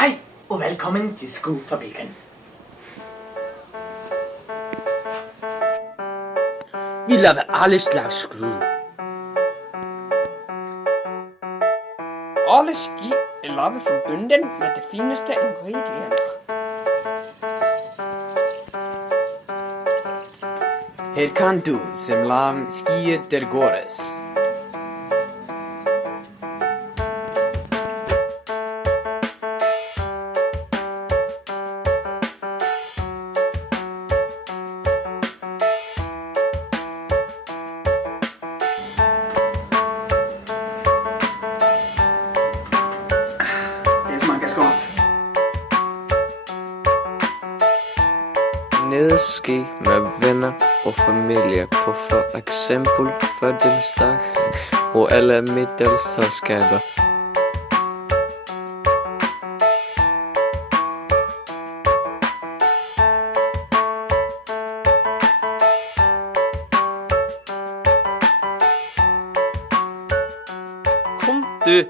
Hej og velkommen til Skofabrikken. Vi laver alle slags sko. Alle ski er lavet forbundet med de fineste ingredienser. Her kan du som lam skiet der gårdes. Det smaker godt. Nederski med venner og familie på for eksempel fødselsdag og alle middagsselskaber. Kom du,